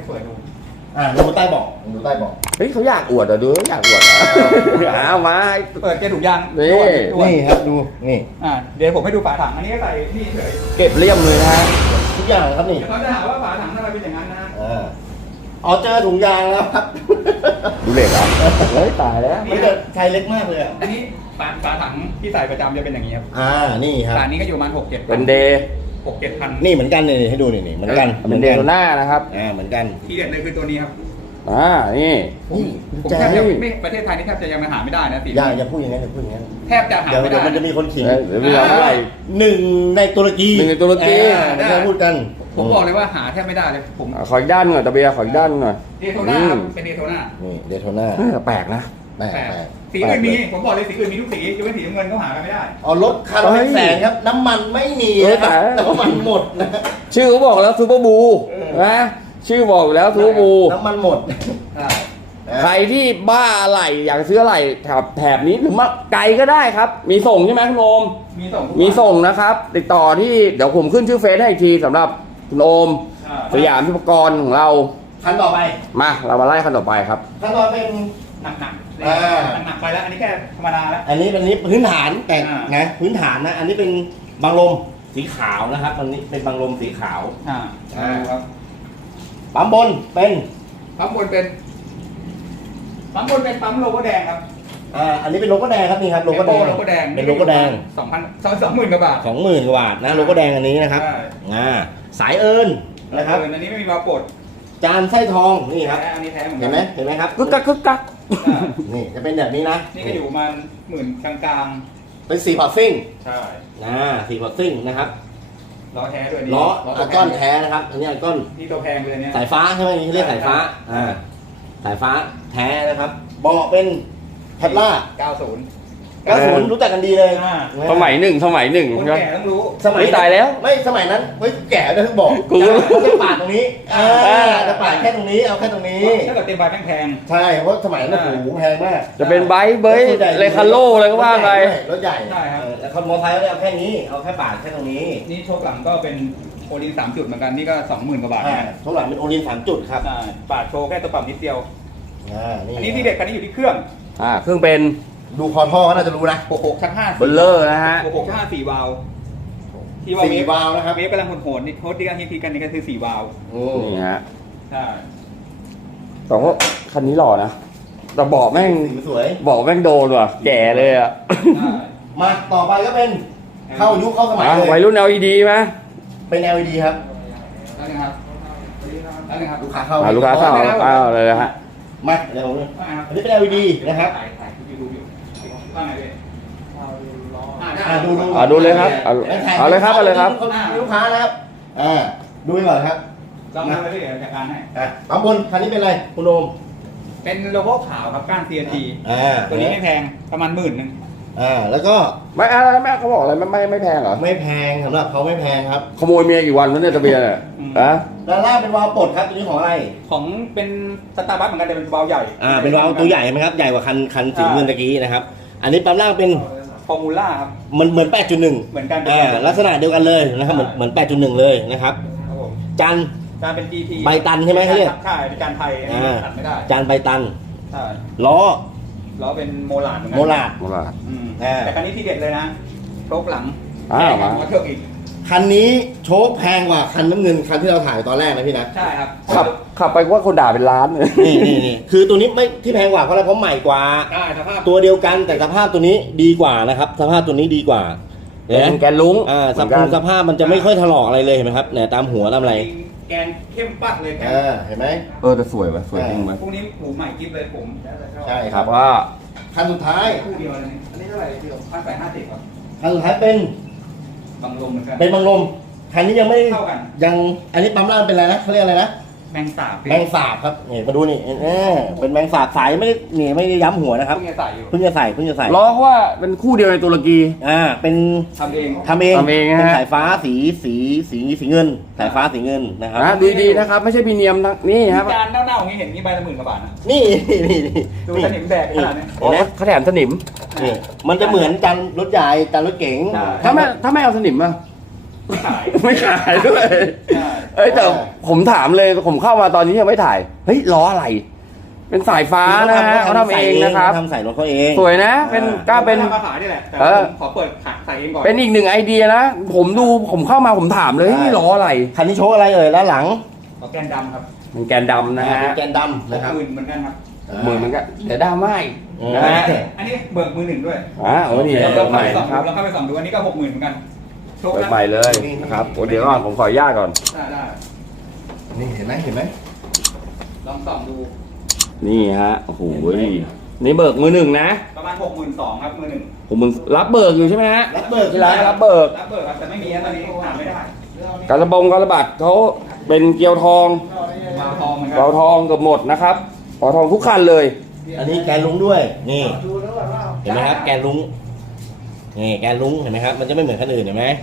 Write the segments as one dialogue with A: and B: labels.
A: ให้เปิดดู
B: ดูใต้เบาะดูใต้เบาะ
C: เฮ้ยเขาอยากอวดเหรอดูอยากอวดเหรอเอามา
A: เปิดเกียร์ถุงยาง
C: นี่
B: นี่ครับดูนี่
A: เดี๋ยวผมให้ดูฝาถังอันนี้ก็ใส่นี่เฉย
C: เก็บเลี่ยมเลยนะฮะ
B: ทุกอย่างครับนี่
A: เดี๋ยวเขาจะหาว่าฝาถังทำไมเป็นอย่างนั้นนะ
B: อ๋อเจอถุงยางแล้วครับ
C: ดูเหล็กเหรอเฮ้ยตายแล้ว
B: ไม่แต่ไซส์เล็กมากเลยอ่ะ
A: อันนี้ฝาถังที่ใส่ประจำจะเป็นอย่างนี้ครับ
B: นี่ครับ
A: ฝานี้ก็อยู่ประมาณ6-7
C: เป็นเดย์
A: 6-7 พัน
B: นี่เหมือนกันนี่ให้ดูนี่เหมือนกัน
C: เป็นเดย์โซน่านะครับ
B: เหมือนกัน
A: ที่เด็ดเลยคือตัวนี้ครับ
C: นี่
A: ผม
B: แจ๊
A: แทบจะไม่ประเทศไทยนี่แทบจะยังหาไม่ได้นะสี
B: อย่าพูดอย่างนั้นอย่าพูดอย่างนั้น
A: แทบจะหา
B: เดี๋ยว
A: ไม่ได้
B: มันจะมีคนขิง
C: เดี๋ยวมีเราได้
B: หนึ่งในตุรกี
C: หนึ่งในตุรกี
B: ไม่ได้พูดกัน
A: ผมบอกเลยว่าหาแทบไม่ได้เลยผม
C: ขออีกด้านหน่อยตะเบียร์ขออีกด้านหน่อย
A: เดโทน่าครับเป็นเดโทน่า
B: นี่เดโทน่า
C: แปลกนะ
B: แปลก
A: สีอื่นมีผมบอกเลยสีอื่นมีทุกสียกเว้นสีน้ำเงินเขาหากันไม่ได้
B: เอารถคันละเป็นแสนครับ น้ำมันไม่มีนะครับน้ำมันหมดนะ
C: ชื่อเขาบอกแล้วซูเปอร์บูนะชื่อบอกแล้วซูเปอร์บู
B: น้ำมันหมด
C: ใครที่บ้าอะไรอยากซื้ออะไรแถบนี้หรือมาไกลก็ได้ครับ มีส่งใช่ไหมคุณโอม มีส่งนะครับ ติดต่อที่เดี๋ยวผมขึ้นชื่อเฟซให้อีกทีสำหรับคุณโอมสยามพิพากรของเรา
B: คันต่อไป
C: มาเรามาไล่คันต่อไปครับ
B: คันต่อไปเป็น
A: หนักไปแล้วอันนี้แค่ธรรมดาแล้ว
B: อันนี้พื้นฐานแต่นะพื้นฐานนะอันนี้เป็นบังลมสีขาวนะครับอันนี้เป็นบังลมสีขาว
A: ครับ
B: ปั๊มบนเป็น
A: ปั๊มบนเป็นปั๊มโลโก้แดงครับ
B: อันนี้เป็นโลโก้แดงครับนี่ครับโลโก้แดง
A: โลโก้แดง
B: เป็นโลโก้แดง
A: 20,000 กว่าบาท
B: 20,000 กว่าบาทนะโลโก้แดงอันนี้นะครับสายเอิญนะครับ
A: อันนี้ไม่มีวาล์วปลด
B: จานไส้ทองนี่ครับ
A: อันนี้แท้เหมือนกั
B: เห็นไหมครับ
C: กึกกักกึกกัก
B: นี่จะเป็นแบบนี้นะ
A: นี่ก็อยู่ประมาณ10,000 กลาง
B: เป็นสีพอร์ตซิ่ง
A: ๆใช่
B: สีพอร์ตซิ่งนะครับ
A: ล้อแท้ด้วยนี่
B: ล้ออาก้อนแท้นะครับอันนี้อาก้อน
A: นี่ตัวแพงเลยเนี่ย
B: สายฟ้าใช่ไหมนี่เรียกสายฟ้าสายฟ้าแท้นะครับเบาะเป็นแพดล่า
A: 90
B: รู้จักกันดีเลย
C: สมัยหนึ่ง
A: คนแก่ต้องรู้
B: สมัย
C: ตายแล้ว
B: ไม่สมัยนั้นเฮ้ยแก่ด้วยเพิ่งบอก
C: กู
B: จะปาดตรงนี้จะปาดแค่ตรงนี้เอาแค่ตรงนี้
A: ถ้าเกิดเต็มใบแพง
B: ใช่เพราะสมัยนั้นโอ้โหแพงมาก
C: จะเป็นไบค์เบย์เลคาโลอะไรก็ว่าไป
B: รถใหญ่แต่คนมอเตอร์ไซค์เอาแค่นี้เอาแค่ปาดแค่ตรงนี้
A: นี่โชคหลังก็เป็นโอลิน3 จุดเหมือนกันนี่ก็ 20,000 กว่าบาท
B: ทุกหลังเป็นโอลิน3 จุดครับ
A: ปาดโชว์แค่ตัวปรับนิดเดียว
B: นี่
A: อันนี้ที่เด็ดคันนี้อยู่ที่เครื่อง
C: เครื่องเป็น
B: ดูคอท่อก็น่าจะรู้นะ
A: 66 ชัก 5
C: เบลเลอร์นะฮะ
A: 66 ชัก 5 4 วาล์วที่ว่า
B: 4 วาล์วนะครับ
A: เวฟกำลังโหดๆนี่โทษที่กันฮิตกันนี่ก็คือ4 วาล์ว
C: นี่ฮะ
A: ใช่
C: แต่ว่าคันนี้หล่อนะแต่เบอกแม่ง
B: สีสวย
C: เบอกแม่งโดนว่ะแก่เลยอ่ะ
B: มาต่อไปก็เป็นเข้ายุคเข้าสมัยเลย
C: วัยรุ่น LED ไหม
B: เป็น LED ครับ
A: แล้วนะครับแล้วนะครับ
B: ลูกค้าเข้า
C: ลูกค้าเข้าเลยฮะ
B: มาเดี๋ยวผมอันนี้เป็น LED นะครับ
A: ถ่ายคลิปยูทูบอยู่ว่าไงพี่
C: ดูเลยครับเอาเลยครับเอาเลยครับ
B: ลูกค้านะครับดูไปก่อนครับ
A: ลองมาเลยพี่จัดการให้
B: ปั๊มบนคันนี้เป็นอะไรคุณโอม
A: เป็นโลโก้ขาวครับก้าน CNC ตัวนี้ไม่แพงประมาณ10,000
B: แล้วก็
C: ไม่อะไรแม่เขาบอกอะไรไม่แพงเหรอ
B: ไม่แพงสำหรับเขาไม่แพงครับ
C: ขโมยเมียกี่วันแล้วเนี่ยตะเบียร์เนี่ยอะ
B: ด้านล่างเป็นวาล์วปลดครับตัวนี้ของอะไร
A: ของเป็นสตาร์บัคเหมือนกันแต่เป็นวาล์วใหญ่
B: เป็นวาล์วตัวใหญ่ไหมครับใหญ่กว่าคันสีเงินตะกี้นะครับอันนี้ปั๊มล่างเป็น
A: ฟอร์มูล่าครับ
B: มันเหมือน 8.1
A: เหมือนกัน
B: ลักษณะเดียวกันเลยนะครับเหมือน 8.1 เลยนะครับจาน
A: จานเป็น GT
B: ใบตันใช่ไหมเขาเรียก
A: ใช่เป็นจานไทยตัดไม่ได้
B: จานใบตัน
A: ใช่
B: ล้อ
A: ล้อเป็นโมลาร์ดเหมือนกั
B: โมลาร์ด
C: โมลา
A: แต่คันนี้ที่เด็ดเลยนะโชคหลัง
C: มา
A: หัวเทือกอีก
B: คันนี้โชคแพงกว่าคันน้ำเงินคันที่เราถ่ายตอนแรกนะพี่นะ
A: ใช่ครับ
C: ขับไปว่าคนด่าเป็นล้านเลย
B: นี่คือตัวนี้ไม่ที่แพงกว่าเพราะอะไรเพราะใหม่กว่า
A: ใช่สภาพ
B: ตัวเดียวกันแต่สภาพตัวนี้ดีกว่านะครับสภาพตัวนี้ดีกว่า
C: เป็นแกนลุง
B: สภาพมันจะไม่ค่อยถลอกอะไรเลยเห็นไหมครับเนี่ยตามหัวตามอะไร
A: แกนเข้มปัดเลยแกน
B: เห็นไหม
C: แต่สวยว่ะสวยจริงไหม
A: พวกนี้หูใหม่กิ๊บเลยผม
B: ใช่
C: ครับว่า
B: คันสุดท้าย
A: คู่เดียวเลยอันนี้เท่าไหร่พี่1,850ครับ
B: คันสุดท้ายเป็น
A: บังลมเหมือนกัน
B: เป็นบังลมคันนี้ยังไม่
A: เท่ากัน
B: ยังอันนี้ปั๊มล่างเป็นอะไรนะเขาเรียกอะไรนะ
A: แมงสาบ
B: แมงสาบครับนี่มาดูนี่เป็นแมงสาบสายไม่ได้ย้ำหัวนะครับ
A: เพิ่งจะใส่อยู่
B: เพิ่งจะใส่
C: ล้อว่าเป็นคู่เดียวในตุรกี
B: เป็น
A: ทำเอง
B: ทำเอง
C: ทำเองฮะ
B: เป็นสายฟ้าสีเงินสายฟ้าสีเงินนะครับ
C: ดูดีๆนะครับ ไม่ใช่พรีเมียมนะนี่ครับ
A: จานเน่าๆอย่างนี้เห็นนี่ใบละ10,000 กว่าบาทนะ
B: นี่
A: ดูสนิมแบกขนาดนี้
B: เห็นไหม
C: เขาแถมสนิม
B: นี่มันจะเหมือนจานรถใหญ่จานรถเก๋ง
C: ถ้าไม่เอาสนิมอ่ะ
A: ไม่ขาย
C: ไม่ขายด้วย
A: ใช่
C: เอ้ยแต่ผมถามเลยผมเข้ามาตอนนี้ยังไม่ถ่ายเฮ้ยล้ออะไร เป็นสายฟ้านะฮะเขาทำเองนะครับ
B: ทำใส่รถเขาเอง
C: สวยนะเป็นกล้าเป็น
A: ทำมาขายนี่แหละแต่
C: เออ
A: ผมขอเปิดขายใส่เองก่อน
C: เป็นอีกหนึ่งไอเดียนะ ผมดูผมเข้ามาผมถามเลยเฮ้ยล้ออะไร
B: คันนี้โชว์อะไรเอ่ยด้านหลัง
A: ขอแกนดำครับ
C: มันแกนดำนะฮะ
B: เป็นแกนดำนะครับ
A: มือเหมือนกันครับ
C: เหมือนมันก็เดี๋ยวดราม่าอีก
B: นะฮะ
A: อันนี้เบิกมือหนึ่งด้วย
C: โอ้นี่
A: เรา
C: เบิกใหม่
A: ไปส่อง
C: ครับ
A: เราเข้าไปส่องดูอันนี้ก็60,000เหมือนกันโชค
C: เบิก
A: นะ
C: ใหม่เลยนะครับโอ้เดี๋ยวก่อนผมขออนุญาตก่อน
A: ได้
B: นี่เห็นไหมเห็นไหม
A: ลองส่องดู
C: นี่ฮะโอ้โหนี่เบิกมือหนึ่งนะ
A: ประมาณ62,000ครับมือหนึ่ง
C: ผมมึงรับเบิกอยู่ใช่ไหมฮะ
B: รับเบิก
C: ที่ร้านรับเบิก
A: รับเบิกครับแต่ไม่มีนะตอนนี้หาไม่ได้
C: การระบงการระบัดเขาเป็นเกลียวทอง
A: มาทองเหมือนกั
C: เกลียวทองเกือบหมดนะครับเกลียวทองทุกคันเลย
B: อันนี้แกนลุงด้วยนี่เห็นไหมครับแกนลุงนี่แกนลุงเห็นไหมครับมันจะไม่เหมือนคันอื่นเห็นไหม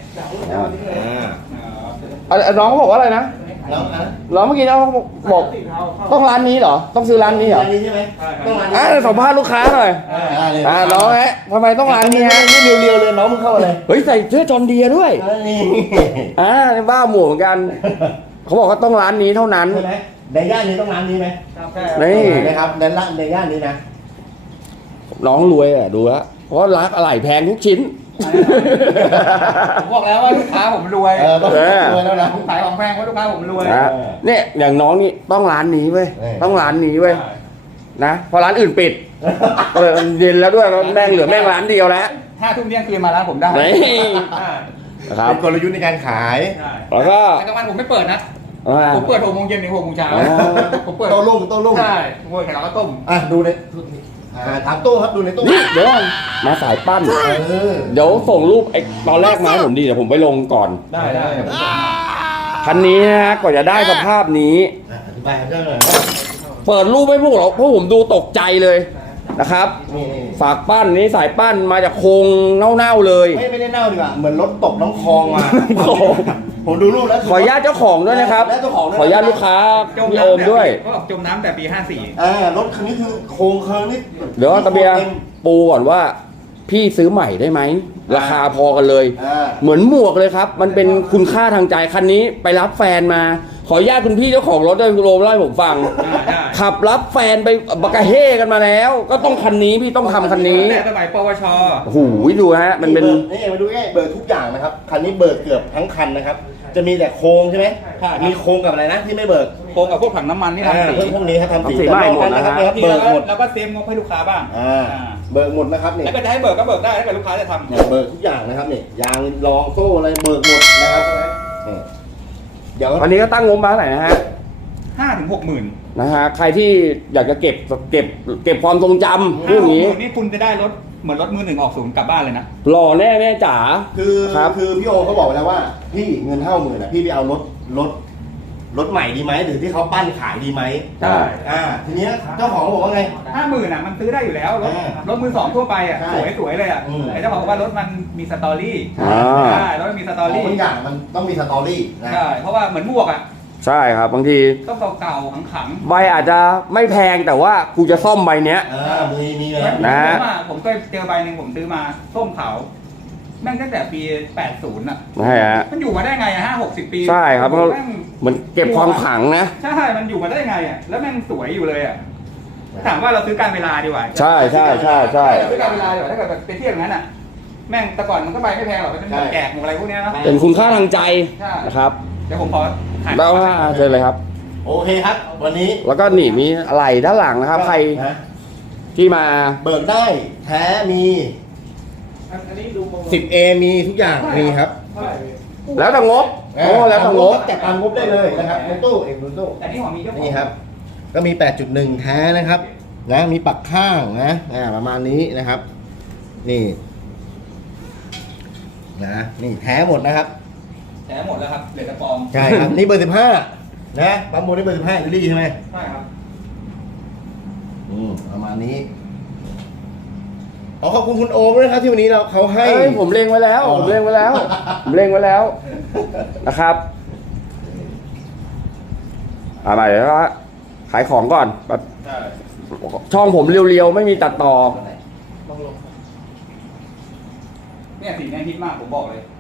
C: น้องเขาบอกว่าอะไรนะ
B: แล้วนะ
C: น้องเมื่อกี้น้องเขาบอกต้องร้านนี้เหรอต้องซื้อร้านนี้เหรอ
B: ร้านนี้ใช่ไหมต้องร้านนี้
C: สัมภาษณ์ลูกค้าหน่อยน้องฮะทำไมต้องร้านนี้ฮะ
B: นี่เรียวๆเลยน้องมึงเข้ามาเลย
C: เฮ้ยใส่เสื้อจอมเดียด้วย
B: นี่
C: บ้าหมวกเหมือนกัน เขาบอกว่าต้องร้านนี้เท่านั้น
B: ใช่ไหมในย่านนี้ต้องร้านนี้ไหม
C: นี่
B: นะครับในย่านนี้นะ
C: น้องรวยอ่ะดูแล้วเพราะรักอะไหล่แพงทุกชิ้น
A: ผมบอกแล้วว่าลูกค้าผมรวย
B: ต้องรวยแล้วนะ
A: ผมขายของแพงเพราะลูกค้าผมรวย
C: นะเนี่ยอย่างน้องนี่ต้องร้านนี้เว้ย
B: เออ
C: ต้องร้านนี้เว้ยนะเพอร้านอื่นปิดก็เลยเย็นแล้วด้วยแล้วแม่งเหลือแม่งร้านเดียวแล้ว
A: 5 ทุ่มเที่ยงคืนมาร้านผมได้
C: นี่นะครับ
B: เป็นกลยุทธ์ในการขาย
C: แล้วก็
A: แต่กลางวันผมไม่เปิดนะ
C: อ่า
A: ผมเปิด6 โมงเย็นถึง6 โมงเช้า
C: อ๋อ
A: ผมเปิด
B: โต้รุ่ง
A: ใช่ผมเปิดแข่งเราก็ต้ม
B: ดูในถามตู้ครับดูในตู้
C: นี่เดี๋ยวก่อนมาสายปั้น เดี๋ยวส่งรูปไอ้ตอนแรกมาให้ผมดีเดี๋ยวผมไปลงก่อน
A: ได้
C: คันนี้นะฮะกว่าจะได้สภาพนี้
B: อธิบายครับเจ้าหน่อย
C: เปิดรูปให้พวกเราพวกผมดูตกใจเลยนะครับ
B: นี่
C: ฝากปั้นนี้สายปั้นมาจากโครงเน่าๆเลย
B: ไม่ได้เน่าดีกว่าเหมือนรถตกน้ำคลองมา
C: โอ้โห
B: ผมดูรูปแล้ว
C: ขออนุญาตเจ้าของด้วยนะครับ
B: และเจ้าของด้วย
C: ขออนุญาตลูกค้าพี่โอมด้วย
A: เขาบอกจมน้ำแต่ปี
B: รถคันนี้คือโครงเครื่องนี่
C: เดี๋ยวตะเบียร์ปูก่อนว่าพี่ซื้อใหม่ได้ไหมราคาพอกันเลย เหมือนหมวกเลยครับ มันเป็นคุณค่าทางใจคันนี้ไปรับแฟนมา ขออนุญาตคุณพี่เจ้าของรถด้วยคุณโรมเล่าให้ผมฟัง
A: 54ได้
C: ขับรับแฟนไปบักกะเฮกันมาแล้ว ก็ต้องคันนี้พี่ต้องทำคันนี้
A: แต่สมัยปวช
C: โอ้โหดูฮะมันเป็น
B: นี่มาดูง่ายเบิกทุกอย่างนะครับคันนี้เบิกเกือบทั้งคันนะครับ จะมีแต่โครงใช่ไหมมีโครงกับอะไรนะที่ไม่เบิก
A: โครงกับพวกถังน้ำมันที่ทำสี
B: พวกนี้ครับทำสี
C: ทำสีใหม่หมดนะฮะ
A: ที่
B: เบิกหมด
A: แล้วก็เซฟงบให้ลูกค้าบ้าง
B: เบิกหมดนะครับนี่
A: แล้วก็จะให้เบิกก็เบิกได้ถ้าเกิดลูกค้าจะทำ
B: เนี่ยเบิกทุกอย่างนะครับนี่ยางรองโซ่อะไรเบิกหมดนะครับนี่เดี๋ยว
C: วันนี้ก็ตั้งงบมาเท่าไหร่นะฮะ
A: 5 ถึง 60,000
C: นะฮะใครที่อยากจะเก็บความทรงจำเรื่องนี้
A: นี่คุณจะได้รถเหมือนรถมือหนึ่งออกศูนย์กลับบ้านเลยนะ
C: หล่อแน่แม่จ๋า
B: คือ
C: ครับ
B: คือพี่โอเขาบอกไว้แล้วว่าพี่เงิน50,000อ่ะพี่ไปเอารถใหม่ดีไหมหรือที่เขาปั้นขายดีไหม
A: ใช่
B: ทีเนี้ยเจ้าของเขาบอกว่าไง
A: 50,000อ่ะมันซื้อได้อยู่แล้วรถ
B: รถ
A: มือสองทั่วไปอ่ะ
B: ใช่
A: สวยๆเลยอ่ะ
B: อืม
A: แต่เจ้าของบอกว่ารถมันมีสตอรี่
C: อ่า
A: ใช่รถมันมีสตอรี่
B: ทุกอย่างมันต้องมีสตอรี่นะ
A: ใช่เพราะว่าเหมือนหมวกอ่ะ
C: ใช่ครับบางที
A: ต้องเก่าๆขัง
C: ใบอาจจะไม่แพงแต่ว่ากูจะซ่อมใบเนี้ย
B: มี
A: ๆ
B: เลย
C: นะ
A: ผมเคยเจอใบหนึ่งผมซื้อมาส้มขาวแม่งตั้งแต่ปี 80 อ่ะ
C: ใช่ฮะ
A: มันอยู่มาได้ไงอ่ะ50-60 ปี
C: ใช่ครับ
A: แม่ง
C: มันเก็บความขลังนะ
A: ใช่มันอยู่มาได้ไงอ่ะแล้วแม่งสวยอยู่เลยอ่ะถามว่าเราซื้อการเวลาดีกว่า
C: ใช่ใช่ใช่ใช่
A: ซื้อการเวลาดีกว่าถ้าเกิดแบบไปเที่ยวอย่างนั้นอ่ะแม่งแต่ก่อนมันก็ใบไม่แพงหรอกมันจะมีแจกหมดอะไรพวกเนี้ยนะ
C: เป็นคุณค่าทางใจ
A: ใช่
C: นะครับ
A: เดี๋ยวผมขอถ่าย
C: แล้วเชิญเลยครับ
B: โอเคครับ วันนี้
C: แล้วก็นี่มีอะไรด้านหลังนะครับ ใคร
B: นะ
C: ที่มา
B: เบิกได้แท้มี
A: อันนี้ดู
B: 10A มีทุกอย่างมีครับ
C: แล้วแต่งบโอ้แล้วแต่งบ
B: จัดตามงบได้เลยนะครับในตู้เอกบนตู้
A: แต่นี่ของมีเจ้าของ
B: นี่ครับ ก็มี 8.1 แท้นะครับนะมีปักข้างนะประมาณนี้นะครับ นี่นะนี่แท้หมดนะครับ
A: แถมหมดแล้วครับเหลือแต่ปลอม
B: ใช่ครับ นี่เบอร์ 15นะปั๊มโมนี่เบอร์ 15อิตาลีใช่ไหม
A: ใช่ครับ
B: ประมาณนี้ขอบคุณคุณโอมด้วยครับที่วันนี้เขาให้
C: เอ้ยผมเล็งไว้แล้ว ผมเล็งไว้แล้วผมเล็งไว้แล้วนะครับมาเดี๋ยวก็ขายของก่อนแบบ
A: ใช่
C: ช่องผมเรียวๆไม่มีตัดต่อ
A: เนี่ยสีนี้ฮิตมากผมบอกเลย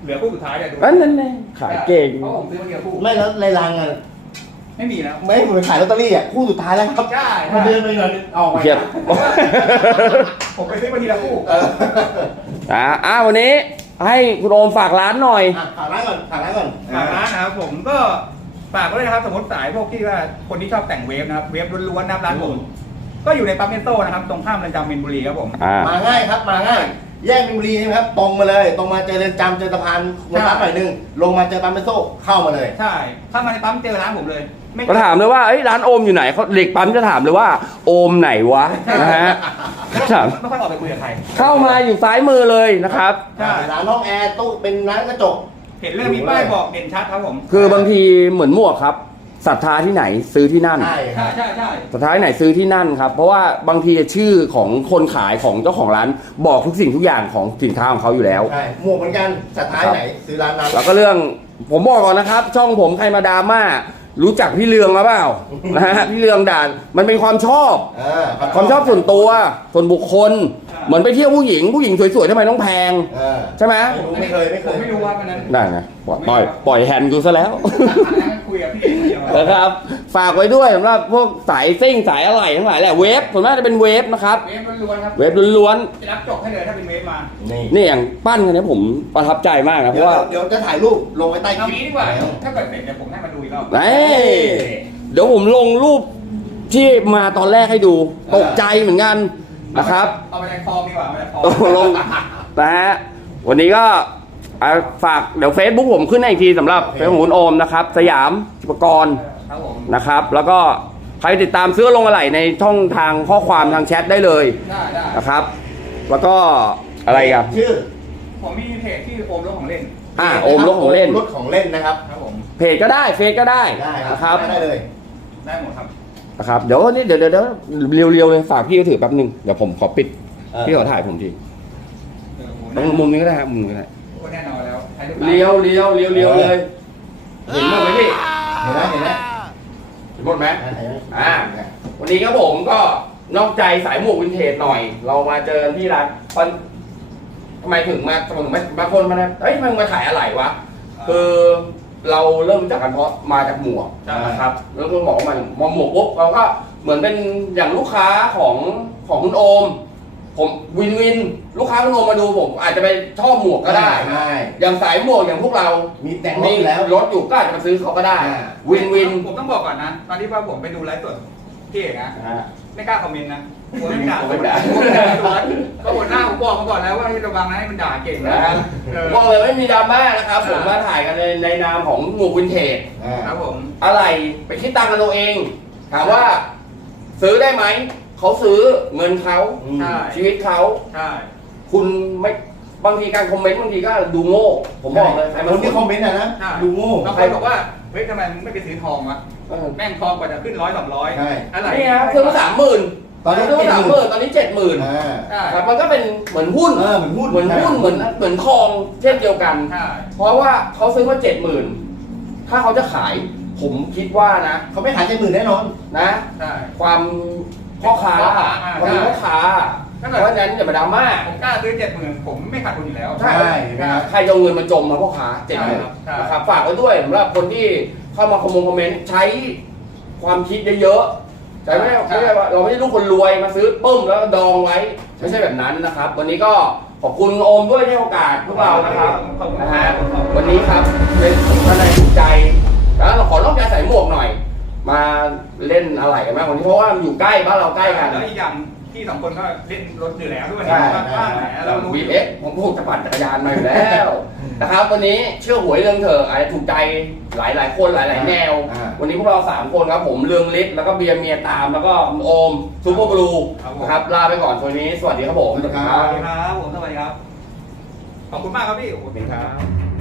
A: เหลือคู่สุดท้ายเนี่ยดู
C: นั่นแน่ขายเก่ง
A: เพราะผมซื้อมาเดียวคู่
B: ไม่แล้วในรังอ่ะ
A: ไม่มีแล้ว
B: ไม่เหมือนขายลอตเตอรี่อ่ะคู่สุดท้ายแล้วครับ
A: ใช่
B: มาเดินไปเงินออกมา
C: เทียบ
A: ผมไปซื้อมาทีละคู่
C: วันนี้ให้คุณโอมฝากร้านหน่อย
B: ฝากร้านก่อนฝากร้านก่อน
A: ฝากร้านนะครับผมก็ฝากไว้เลยนะครับสมมติสายพวกที่ว่าคนที่ชอบแต่งเวฟนะครับเวฟล้วนๆนะครับร้านผมก็อยู่ในปั๊มเมนโต้นะครับตรงข้ามเรือนจำมินบุรีครับผม
B: มาง่ายครับมาง่าย แยกมินบุรีใช่ไหมครับตรงมาเลยตรงมาเจอเรือนจำเจอสะพานรถบัสหน่อยหนึงลงมาเจอปั๊มเมโซ่เข้ามาเลย
A: ใช่เข้ามาในปั๊มเจอร้านผมเลย
C: ก็ถามเลยว่าร้านโอมอยู่ไหนเขาเด็กปั๊มจะถามเลยว่าโอมไหนวะนะฮะถาม
A: ไม่ค่อยออกไปคุยกับใคร
C: เข้ามาอยู่ซ้ายมือเลยนะครับ
A: ใช่
B: ร้านห้องแอร์ตู้เป็นร้านกระจก
A: เห็นเรื่องมีป้ายบอกเด่นชัดครับผม
C: คือบางทีเหมือนหมวกครับศรัทธาที่ไหนซื้อที่นั่น
B: ใช่ค
A: ใช่
B: รับ
A: ใช่ใช่
C: ศรัทธาที่ไหนซื้อที่นั่นครับเพราะว่าบางทีชื่อของคนขายของเจ้าของร้านบอกทุกสิ่งทุกอย่างของสินค้าของเขาอยู่แล้ว
B: ใช่หมวกเหมือนกันสถานไหนซื้อร้านนั้น
C: แล้วก็เรื่องผมบอกก่อนนะครับ ช่องผมใครมาดราม่ารู้จักพี่เรืองหรือเปล่า นะฮะพี่เรืองด่านมันเป็นความชอบ ความชอบส่วนตัวส่วนบุคคล เหมือนไปเที่ยวผู้หญิงสวยๆทำไมต้องแพง ใช่ไหม
B: ไม่เคย
A: ผมไม่รู้ว่าวันนั้น
C: ได้ไงปล่อยแฮนด์กูซะแล้ว
A: คุยกับพี่เอกคนเดียว
C: นะครับ ฝากไว้ด้วยสำหรับพวกสายซิ่งสายอะไหล่ทั้งหลายแหละเวฟส่วนมากจะเป็นเวฟนะครับ
A: เวฟล้วนๆครับ
C: เวฟล้วน
A: จะรับจบให้เลยถ้าเป็นเวฟมา
B: นี่
C: ๆนี่อย่างปั้นกันนี้ผมประทับใจมากนะเพ
B: เดี๋ยว
C: ราะว่า
B: เดี๋ยวจะถ่ายรูปลงไว้ใต้ค
A: เอา
B: ลิป
A: งี้ดีกว่าถ้าเกิดเสร็จเดี๋ยวผมให้มาดูอีกรอบ
C: เดี๋ยวผมลงรูปที่มาตอนแรกให้ดูตกใจเหมือนกันนะครับ
A: เอาไปในฟอร์มดีกว่าเอาไปในฟอร์
C: ต
A: ม
C: กลงนะฮะวันนี้ก็ฝากเดี๋ยว Facebook ผมขึ้นให้อีกทีสำหรับเฟซของคุณโอมนะครับ สยามจิปกรณ์
A: ครับผม
C: นะครับ แล้วก็ใครติดตามซื้อลงอะไหล่ในช่องทางข้อความทางแชทได้เลย
A: ได้
C: นะครับ แล้วก็อะไรกัน
B: ชื่อ
A: ผมมีเพจที่โอมรถของเล่น
C: โอมรถของเล่น
B: รถของเล่นนะครับ
A: ครับผม
C: เพจก็ได้เฟซก็ได้
B: ได้ค
C: นะครับ
B: ได้เลย
A: ได้หมดครับ
C: นะครับเดี๋ยวนี่เดี๋ยวเรียวๆเลยฝากพี่ก็ถือแป๊บนึงเดี๋ยวผมขอปิดพี่ขอถ่ายผมทีตรงมุมนี้ก็ได้ครับมุมนี้ก็ได้
A: ก็แน่นอนแล้วใช้ทุก
C: เลี้ยวเลย เห็นบ้างไหมพี่
B: เห็นไหม
C: เห็นหมดไหม
B: เห็นไหม
C: วันนี้ครับผมก็นอกใจสายหมวกวินเทจหน่อย เรามาเจอที่ร้านทำไมถึงมาบางคนมาเนี่ยเฮ้ยทำไมมึงมาขายอะไรวะคือเราเริ่มรู้จักกันเพราะมาจากหมวกนะครับแล้วก็บอกว่ามาหมวกปุ๊บเราก็เหมือนเป็นอย่างลูกค้าของคุณโอม ผมวินลูกค้าคุณโอมมาดูผมอาจจะไปชอบหมวกก็ได้
B: ใช่
C: อย่างสายหมวกอย่างพวกเรา
B: มีแต่งร
C: มี
B: ถอยู่แล้ว
C: รถอยู่ก็อาจจะมาซื้อเขาก็ได้ วิน
A: ผมต้องบอกก่อนนะ ตอนที่ว่าผมไปดูไลฟ์สดพี่เอกนะไม่กล้าคอมเมนต์นะกลัวไม่ด่าผมก็หัวหน้าผมบอกมาก่อนแล้วว่าให้ระวังนะให้มันด่าเก่งนะ
C: บอกเลยไม่มีดราม่านะครับ ผมมาถ่ายกันในนามของหมวกวินเทจ
A: ครับผม
C: อะไรไปคิดตังค์กันตัวเอง ถามว่า ซื้อได้ไหมเขาซื้อเงินเขา
A: ใช่
C: ชีวิตเขา
A: ใช่
C: คุณไม่บางทีการคอมเมนต์บางทีก็ดูโง่ผมบอกเลยใคร
B: ค
C: มัน
B: นที่คอมเมนต์นะดูโง่
A: บางคนบอกว่าเฮ้ยทำไมมึงไม่ไปซื้อทองวะ
C: เออ
A: แม่งทองกว่าจะขึ้น100-200
B: ใช่
A: อะไร
C: นี่ครับซื้อมา30,000
B: ตอนนี้
C: ซื้อมา30,000ตอนนี้70,000
A: ใช่
C: ครับมันก็เป็นเหมือนหุ้น
B: เหมือนหุ้น
C: เหมือนทองเช่นเดียวกัน
A: ใช่
C: เพราะว่าเขาซื้อมา70,000ถ้าเขาจะขาย ผมคิดว่านะ
B: เขาไม่ขาย70,000แน่นอน
C: นะ
A: ใช่
C: ความพ่อค้า
A: พ่อค้า
C: ความเป็นพ่อค้าเพราะฉะนั้นอย่ามาดราม่า
A: ผมกล้าซื้อ70,000ผมไม่ขาดทุนอยู่แล้ว
B: ใช่
C: ใครจะเอาเงินมาจมมาพ่อค้า70,000
A: ใช่
C: นะครับฝากไว้ด้วยสำหรับคนที่เข้ามาคอมเมนต์ใช้ความคิดเยอะๆแต่ไม่ใช่ว่าเราไม่ใช่ลูกคนรวยมาซื้อปึ้มแล้วดองไว้ไม่ใช่แบบนั้นนะครับ วันนี้ก็ขอบคุณโอมด้วยที่ให้โอกาสพวกเรานะครับนะฮะวันนี้ครับเป็นท่านใดถูกใจแล้วเราขอลองยาใส่หมวกหน่อย มาเล่นอะไรกันบ้างวันนี้เพราะว่ามันอยู่ใกล้บ้านเราใกล้กัน
A: แล้วอีกอย่างพี่2คนก็เล่นรถอยู่แล้วด้วย
C: ใช่
A: บ้านไหนเรารู้
C: วีเอ็กผมพูดจะปั่นจักรยานมาอยู่แล้วนะครับวันนี้เชื่อหวยเรื่องเถอะอาจจะถูกใจหลายคนหลายแนว วันนี้พวกเรา3คนครับผมเรืองฤทธิ์แล้วก็เบียร์เมียตามแล้วก็โอมซูเปอร์บลูนะครับลาไปก่อนวันนี้สวัสดีครับผม
B: สวัสดีครั
A: สวัสดีครับผมสวัสดีครับ ขอบคุณมากครับพี่โอ้โห
C: ครับ